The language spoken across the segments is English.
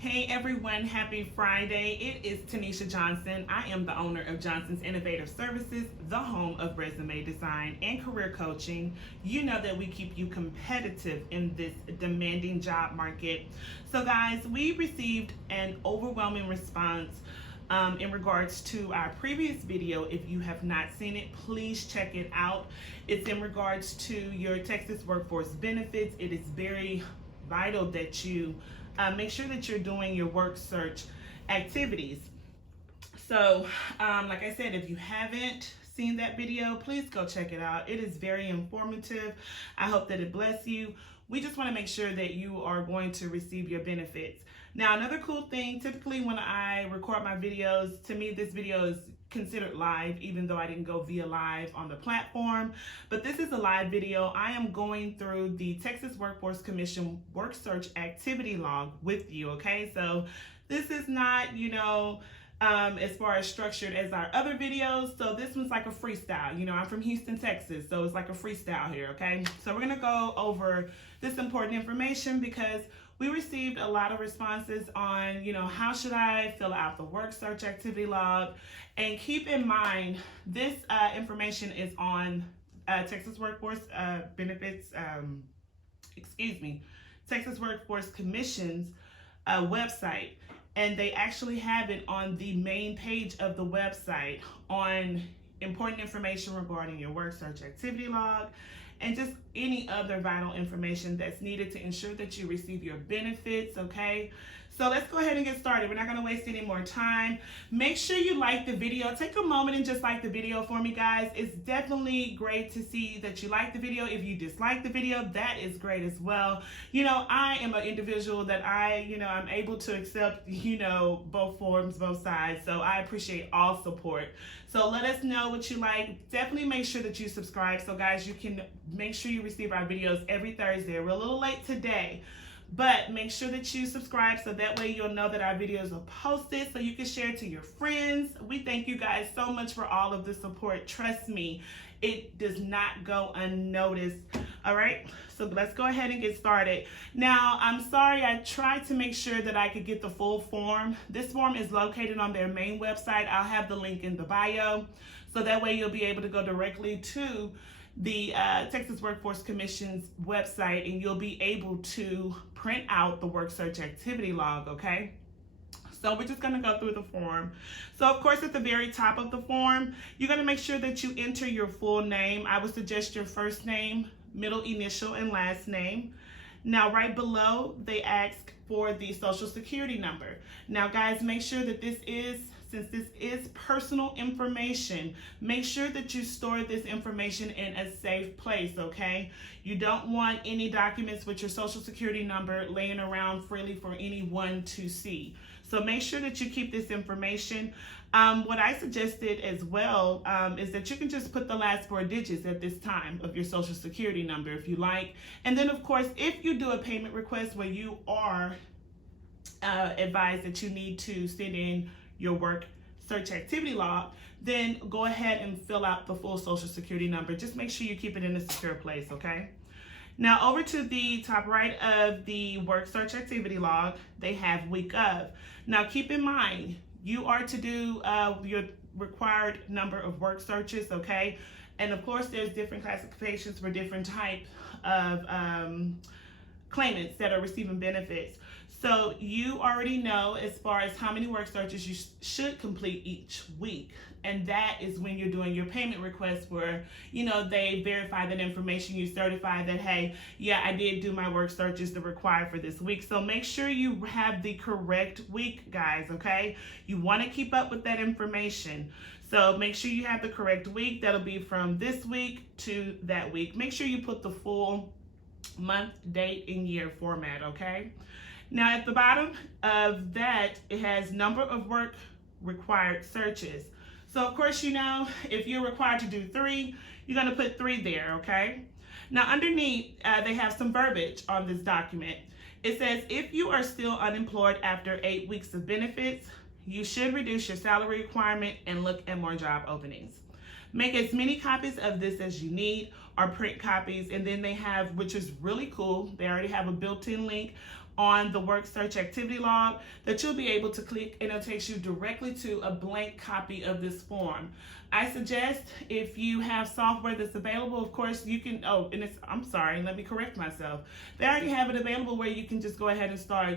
Hey everyone, happy Friday. It is Tenisha Johnson. I am the owner of Johnson's Innovative Services, the home of resume design and career coaching. You know that we keep you competitive in this demanding job market. So guys, we received an overwhelming response in regards to our previous video. If you have not seen it, please check it out. It's in regards to your Texas workforce benefits. It is very vital that you make sure that you're doing your work search activities. So, like I said, if you haven't seen that video, please go check it out. It is very informative. I hope that it bless you. We just want to make sure that you are going to receive your benefits. Now, another cool thing, typically when I record my videos, to me this video is considered live, even though I didn't go via live on the platform. But this is a live video. I am going through the Texas Workforce Commission Work Search Activity Log with you, okay? So this is not, as far as structured as our other videos. So this one's like a freestyle. I'm from Houston, Texas, so it's like a freestyle here, okay? So we're gonna go over this important information because we received a lot of responses on, how should I fill out the work search activity log? And keep in mind, this information is on Texas Workforce Benefits, Texas Workforce Commission's website. And they actually have it on the main page of the website on important information regarding your work search activity log and just any other vital information that's needed to ensure that you receive your benefits, okay? So let's go ahead and get started. We're not gonna waste any more time. Make sure you like the video. Take a moment and just like the video for me, guys. It's definitely great to see that you like the video. If you dislike the video, that is great as well. I am an individual that I'm able to accept, both forms, both sides. So I appreciate all support. So let us know what you like. Definitely make sure that you subscribe. So guys, you can make sure you receive our videos every Thursday. We're a little late today, but make sure that you subscribe so that way you'll know that our videos are posted so you can share it to your friends. We thank you guys so much for all of the support. Trust me, it does not go unnoticed. All right, so let's go ahead and get started. Now, I'm sorry, I tried to make sure that I could get the full form. This form is located on their main website. I'll have the link in the bio, so that way you'll be able to go directly to the Texas Workforce Commission's website and you'll be able to print out the work search activity log, okay? So we're just gonna go through the form. So of course at the very top of the form, you're gonna make sure that you enter your full name. I would suggest your first name, middle initial, and last name. Now right below, they ask for the social security number. Now guys, make sure that since this is personal information, make sure that you store this information in a safe place, okay? You don't want any documents with your social security number laying around freely for anyone to see. So make sure that you keep this information. What I suggested as well is that you can just put the last 4 digits at this time of your social security number if you like. And then of course, if you do a payment request where you are advised that you need to send in your work search activity log, then go ahead and fill out the full social security number. Just make sure you keep it in a secure place, okay? Now over to the top right of the work search activity log, they have week of. Now keep in mind, you are to do your required number of work searches, okay? And of course there's different classifications for different types of claimants that are receiving benefits. So you already know as far as how many work searches you should complete each week. And that is when you're doing your payment request where, they verify that information, you certify that, hey, yeah, I did do my work searches that required for this week. So make sure you have the correct week, guys, okay? You want to keep up with that information. So make sure you have the correct week. That'll be from this week to that week. Make sure you put the full month, date, and year format, okay? Now at the bottom of that, it has number of work required searches. So of course, if you're required to do 3, you're gonna put 3 there, okay? Now underneath, they have some verbiage on this document. It says, if you are still unemployed after 8 weeks of benefits, you should reduce your salary requirement and look at more job openings. Make as many copies of this as you need or print copies. And then they have, which is really cool, they already have a built-in link on the work search activity log that you'll be able to click, and it'll take you directly to a blank copy of this form. I suggest if you have software that's available, of course you can, I'm sorry, let me correct myself. They already have it available where you can just go ahead and start,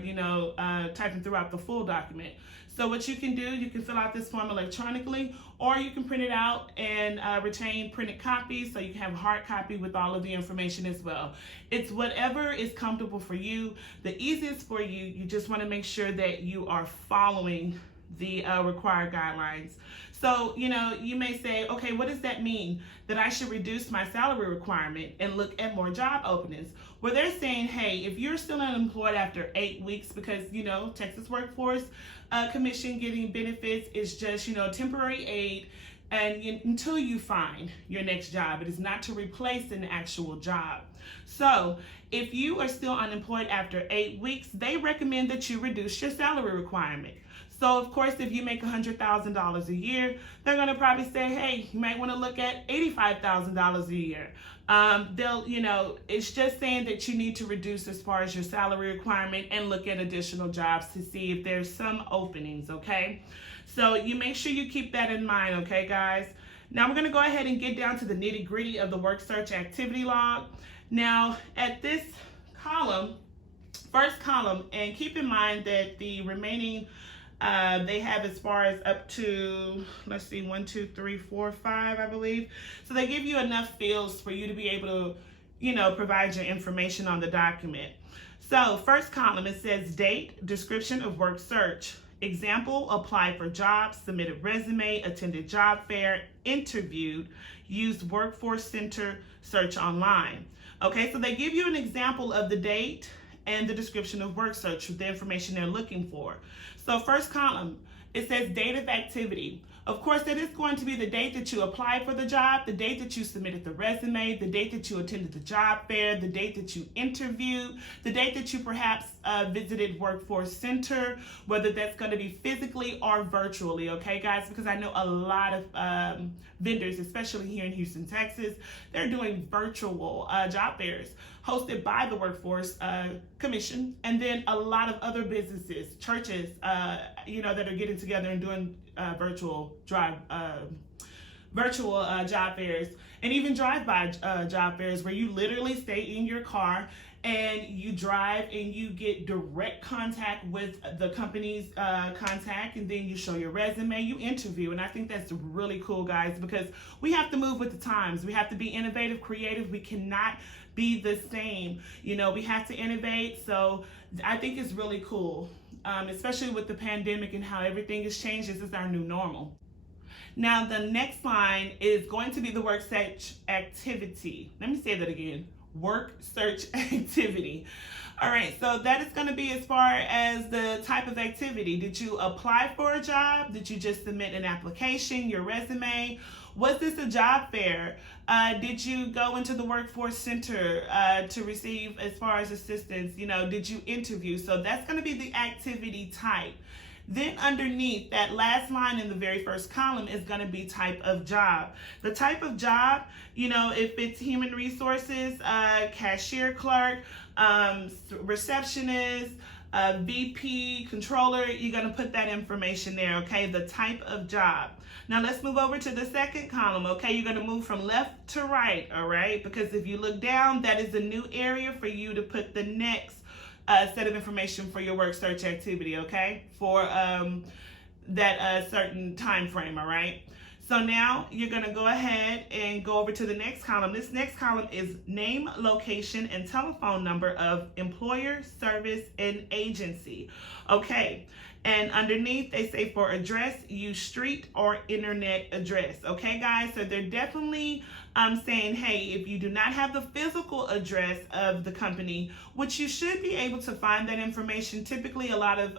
typing throughout the full document. So what you can do, you can fill out this form electronically, or you can print it out and retain printed copies so you can have a hard copy with all of the information as well. It's whatever is comfortable for you. The easiest for you, you just want to make sure that you are following the required guidelines. So, you may say, okay, what does that mean? That I should reduce my salary requirement and look at more job openings? Well, they're saying, hey, if you're still unemployed after 8 weeks, because, Texas Workforce Commission getting benefits is just, temporary aid and until you find your next job. It is not to replace an actual job. So if you are still unemployed after 8 weeks, they recommend that you reduce your salary requirement. So of course, if you make $100,000 a year, they're going to probably say, hey, you might want to look at $85,000 a year. It's just saying that you need to reduce as far as your salary requirement and look at additional jobs to see if there's some openings, okay? So you make sure you keep that in mind, okay, guys? Now we're going to go ahead and get down to the nitty-gritty of the work search activity log. Now at this column, first column, and keep in mind that the remaining they have as far as up to, let's see, 1, 2, 3, 4, 5, I believe. So they give you enough fields for you to be able to, provide your information on the document. So first column, it says date, description of work search. Example, applied for jobs, submitted resume, attended job fair, interviewed, used workforce center, search online. Okay, so they give you an example of the date and the description of work search with the information they're looking for. So first column, it says date of activity. Of course, that is going to be the date that you applied for the job, the date that you submitted the resume, the date that you attended the job fair, the date that you interviewed, the date that you perhaps visited Workforce Center, whether that's going to be physically or virtually, okay, guys? Because I know a lot of vendors, especially here in Houston, Texas, they're doing virtual job fairs hosted by the Workforce Commission, and then a lot of other businesses, churches, that are getting together and doing virtual job fairs, and even drive-by job fairs where you literally stay in your car and you drive and you get direct contact with the company's contact, and then you show your resume, you interview. And I think that's really cool, guys, because we have to move with the times. We have to be innovative, creative. We cannot be the same. We have to innovate. So I think it's really cool, especially with the pandemic and how everything has changed. This is our new normal. Now, the next line is going to be the work search activity. Let me say that again. Work search activity. All right, so that is going to be as far as the type of activity. Did you apply for a job? Did you just submit an application, your resume? Was this a job fair? Did you go into the Workforce Center to receive as far as assistance? Did you interview? So that's going to be the activity type. Then underneath that last line in the very first column is going to be type of job. The type of job, if it's human resources, cashier clerk, receptionist, VP, controller, you're going to put that information there, okay? The type of job. Now let's move over to the second column, okay? You're going to move from left to right, all right? Because if you look down, that is a new area for you to put the next set of information for your work search activity, okay? For that certain time frame, all right? So now you're going to go ahead and go over to the next column. This next column is name, location, and telephone number of employer, service, and agency. Okay. And underneath, they say for address, use street or internet address. Okay, guys? So they're definitely saying, hey, if you do not have the physical address of the company, which you should be able to find that information. Typically, a lot of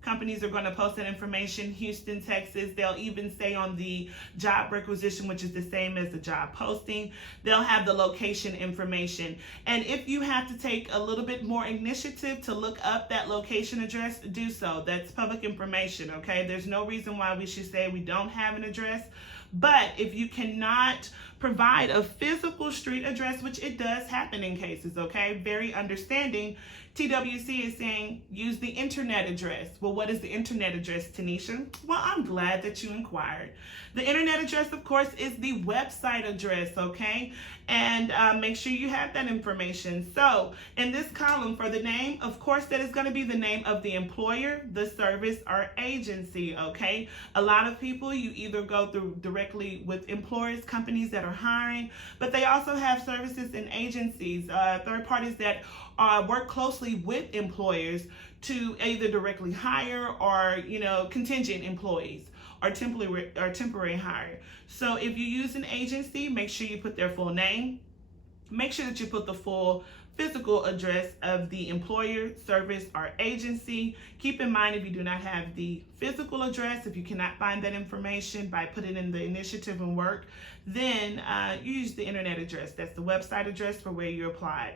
companies are going to post that information. Houston, Texas, they'll even say on the job requisition, which is the same as the job posting, they'll have the location information. And if you have to take a little bit more initiative to look up that location address, do so. That's public information, okay? There's no reason why we should say we don't have an address. But if you cannot provide a physical street address, which it does happen in cases, okay? Very understanding. TWC is saying use the internet address. Well, what is the internet address, Tenisha? Well, I'm glad that you inquired. The internet address, of course, is the website address, okay? And make sure you have that information. So in this column for the name, of course, that is going to be the name of the employer, the service, or agency, okay? A lot of people, you either go through directly with employers, companies that are hiring, but they also have services and agencies, third parties that work closely with employers to either directly hire or, contingent employees or temporary hire. So if you use an agency, make sure you put their full name. Make sure that you put the full physical address of the employer, service, or agency. Keep in mind, if you do not have the physical address, if you cannot find that information by putting in the initiative and work, then you use the internet address. That's the website address for where you applied.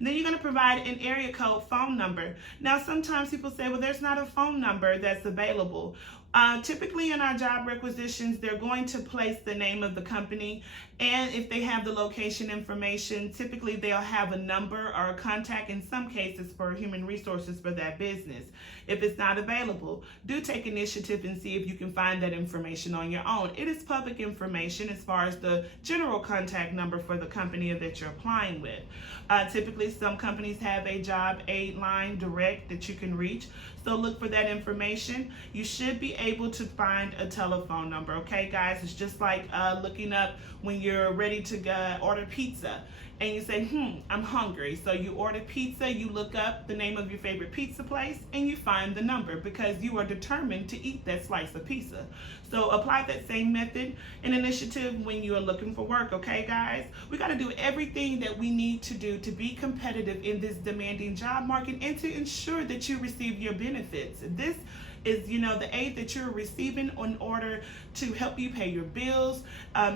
Then you're going to provide an area code phone number. Now, sometimes people say, well, there's not a phone number that's available. Typically in our job requisitions, they're going to place the name of the company, and if they have the location information, typically they'll have a number or a contact in some cases for human resources for that business. If it's not available, do take initiative and see if you can find that information on your own. It is public information as far as the general contact number for the company that you're applying with. Typically, some companies have a job aid line direct that you can reach. So look for that information. You should be able to find a telephone number, okay, guys? It's just like looking up when you're ready to order pizza and you say, I'm hungry. So you order pizza, you look up the name of your favorite pizza place, and you find the number because you are determined to eat that slice of pizza. So apply that same method and initiative when you are looking for work, okay, guys? We got to do everything that we need to do to be competitive in this demanding job market and to ensure that you receive your benefits. This is, the aid that you're receiving in order to help you pay your bills.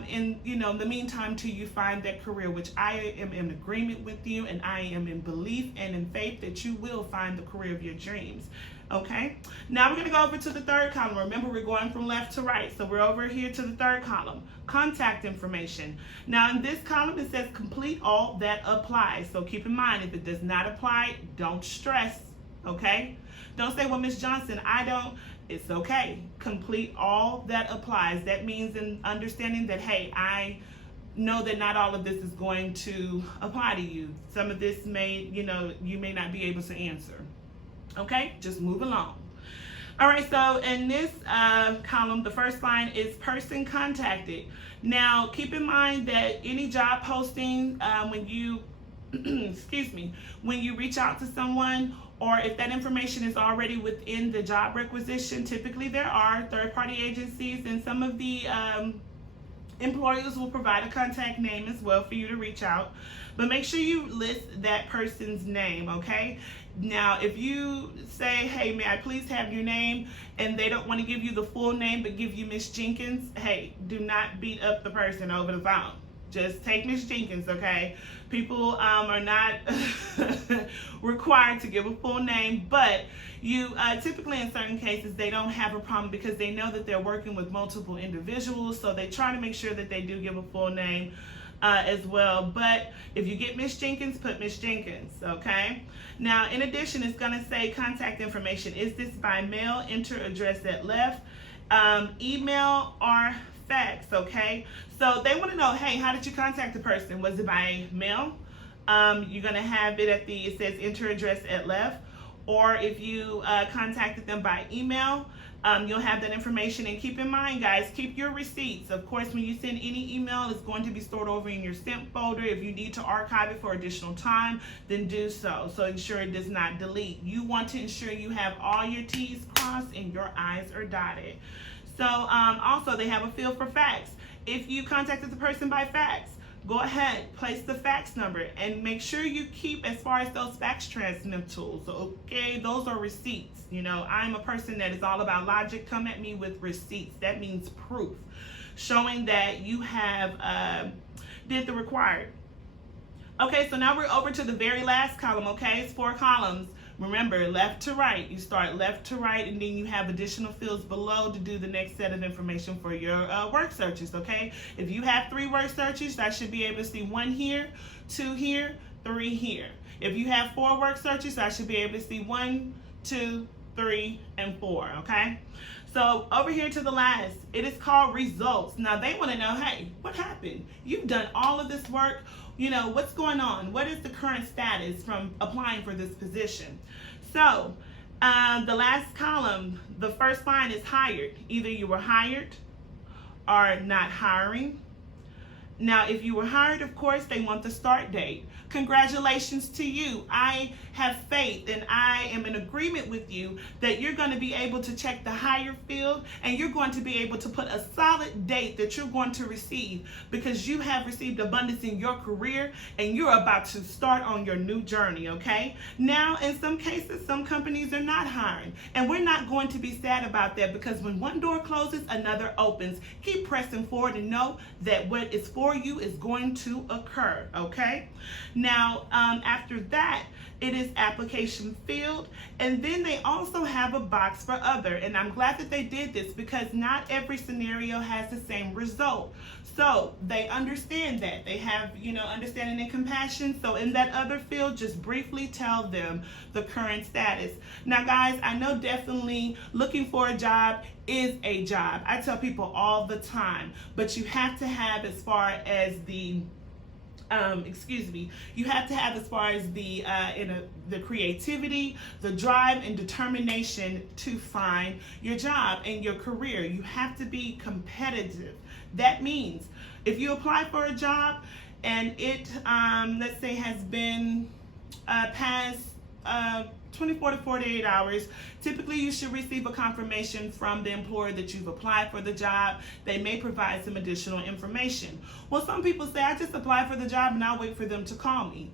In the meantime, till you find that career, which I am in agreement with you, and I am in belief and in faith that you will find the career of your dreams. Okay, now we're going to go over to the third column. Remember, we're going from left to right. So we're over here to the third column, contact information. Now in this column, it says complete all that applies. So keep in mind, if it does not apply, don't stress, okay? Don't say, well, Miss Johnson, I don't. It's okay. Complete all that applies. That means in understanding that, hey, I know that not all of this is going to apply to you. Some of this may, you may not be able to answer. Okay, just move along. All right, so in this column, the first line is person contacted. Now, keep in mind that any job posting, when you, when you reach out to someone, or if that information is already within the job requisition, typically there are third-party agencies, and some of the employers will provide a contact name as well for you to reach out. But make sure you list that person's name, okay? Now, if you say, hey, may I please have your name, and they don't want to give you the full name but give you Miss Jenkins, hey, do not beat up the person over the phone. Just take Miss Jenkins, okay? People are not required to give a full name, but you typically in certain cases they don't have a problem because they know that they're working with multiple individuals, so they try to make sure that they do give a full name as well. But if you get Miss Jenkins, put Miss Jenkins, okay? Now, in addition, it's going to say contact information. Is this by mail? Enter address at left, email, or fax, okay? So they want to know, hey, how did you contact the person? Was it by mail? You're going to have it at it says enter address at left. Or if you contacted them by email, you'll have that information. And keep in mind, guys, keep your receipts. Of course, when you send any email, it's going to be stored over in your sent folder. If you need to archive it for additional time, then do so. So ensure it does not delete. You want to ensure you have all your T's crossed and your I's are dotted. So also, they have a field for fax. If you contacted the person by fax, go ahead, place the fax number, and make sure you keep, as far as those fax transmittals, okay, those are receipts. I'm a person that is all about logic. Come at me with receipts. That means proof, showing that you have did the required. Okay, so now we're over to the very last column, okay? It's 4 columns. Remember, left to right. You start left to right, and then you have additional fields below to do the next set of information for your work searches, okay? If you have 3 work searches, I should be able to see 1 here, 2 here, 3 here. If you have 4 work searches, I should be able to see 1, 2, 3, and 4, okay? So over here to the last, it is called results. Now they want to know, hey, what happened? You've done all of this work. You know, what's going on? What is the current status from applying for this position? So the last column, the first line is hired. Either you were hired or not hiring. Now, if you were hired, of course, they want the start date. Congratulations to you. I have faith and I am in agreement with you that you're going to be able to check the hire field and you're going to be able to put a solid date that you're going to receive, because you have received abundance in your career and you're about to start on your new journey, okay? Now, in some cases, some companies are not hiring, and we're not going to be sad about that, because when one door closes, another opens. Keep pressing forward and know that what is for you is going to occur, okay? Now, after that, it is application field, and then they also have a box for other, and I'm glad that they did this because not every scenario has the same result. So they understand that. They have, understanding and compassion. So in that other field, just briefly tell them the current status. Now, guys, I know definitely looking for a job is a job. I tell people all the time, but you have to have as far as the you have to have as far as the creativity, the drive, and determination to find your job and your career. You have to be competitive. That means if you apply for a job and it, let's say, has been past 24 to 48 hours, typically you should receive a confirmation from the employer that you've applied for the job. They may provide some additional information. Well, some people say, I just applied for the job and I'll wait for them to call me.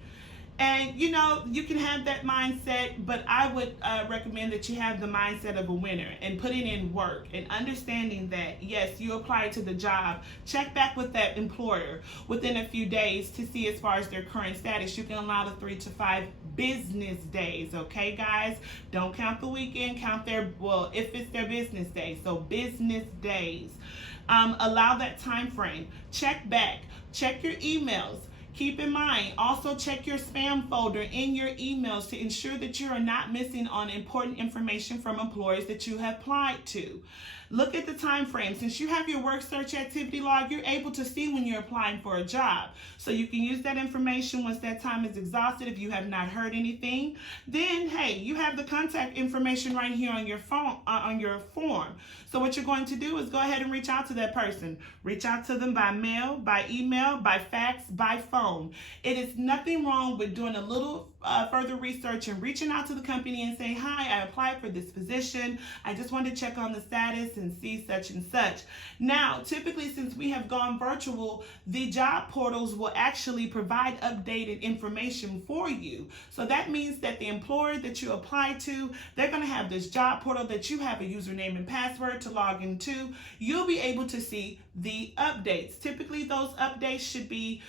And you can have that mindset, but I would recommend that you have the mindset of a winner and putting in work and understanding that, yes, you applied to the job. Check back with that employer within a few days to see as far as their current status. You can allow the 3 to 5 business days, okay, guys? Don't count the weekend, count if it's their business day, so business days. Allow that time frame. Check back, check your emails. Keep in mind, also check your spam folder in your emails to ensure that you are not missing on important information from employers that you have applied to. Look at the time frame. Since you have your work search activity log, you're able to see when you're applying for a job. So you can use that information once that time is exhausted. If you have not heard anything, then hey, you have the contact information right here on your phone, on your form. So what you're going to do is go ahead and reach out to that person. Reach out to them by mail, by email, by fax, by phone. It is nothing wrong with doing a little further research and reaching out to the company and saying, hi, I applied for this position. I just wanted to check on the status and see such and such. Now, typically, since we have gone virtual, the job portals will actually provide updated information for you. So that means that the employer that you apply to, they're going to have this job portal that you have a username and password to log into. You'll be able to see the updates. Typically, those updates should be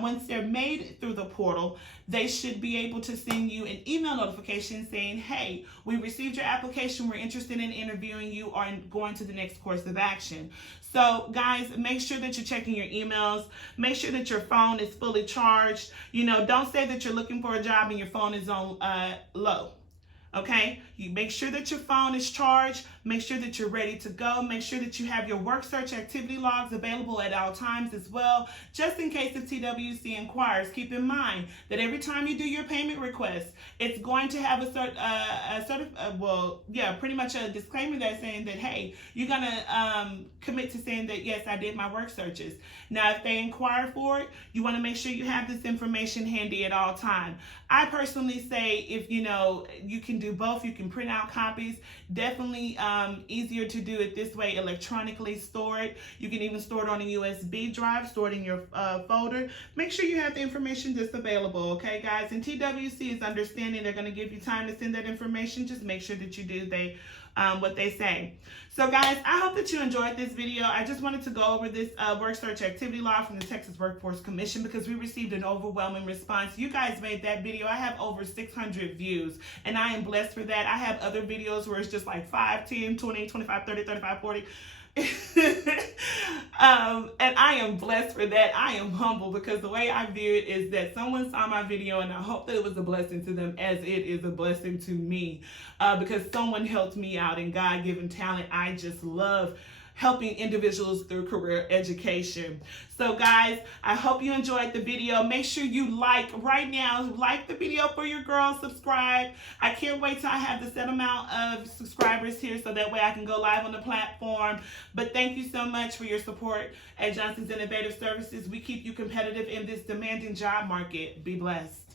once they're made through the portal, they should be able to send you an email notification saying, hey, we received your application, we're interested in interviewing you or going to the next course of action. So guys, make sure that you're checking your emails. Make sure that your phone is fully charged. Don't say that you're looking for a job and your phone is on low. Okay, you make sure that your phone is charged, make sure that you're ready to go, make sure that you have your work search activity logs available at all times as well, just in case if TWC inquires. Keep in mind that every time you do your payment request, it's going to have pretty much a disclaimer that's saying that, hey, you're gonna commit to saying that, yes, I did my work searches. Now, if they inquire for it, you wanna make sure you have this information handy at all times. I personally say if you can do both, you can print out copies. Definitely easier to do it this way, electronically store it. You can even store it on a USB drive, store it in your folder. Make sure you have the information just available, okay, guys? And TWC is understanding. They're going to give you time to send that information. Just make sure that you do what they say. So guys, I hope that you enjoyed this video. I just wanted to go over this work search activity log from the Texas Workforce Commission because we received an overwhelming response. You guys made that video. I have over 600 views and I am blessed for that. I have other videos where it's just like 5, 10, 10, 20, 25, 30, 35, 40. And I am blessed for that. I am humble because the way I view it is that someone saw my video, and I hope that it was a blessing to them as it is a blessing to me, because someone helped me out in God-given talent. I just love helping individuals through career education. So guys, I hope you enjoyed the video. Make sure you like the video for your girl, subscribe. I can't wait till I have the set amount of subscribers here so that way I can go live on the platform. But thank you so much for your support at Johnson's Innovative Services. We keep you competitive in this demanding job market. Be blessed.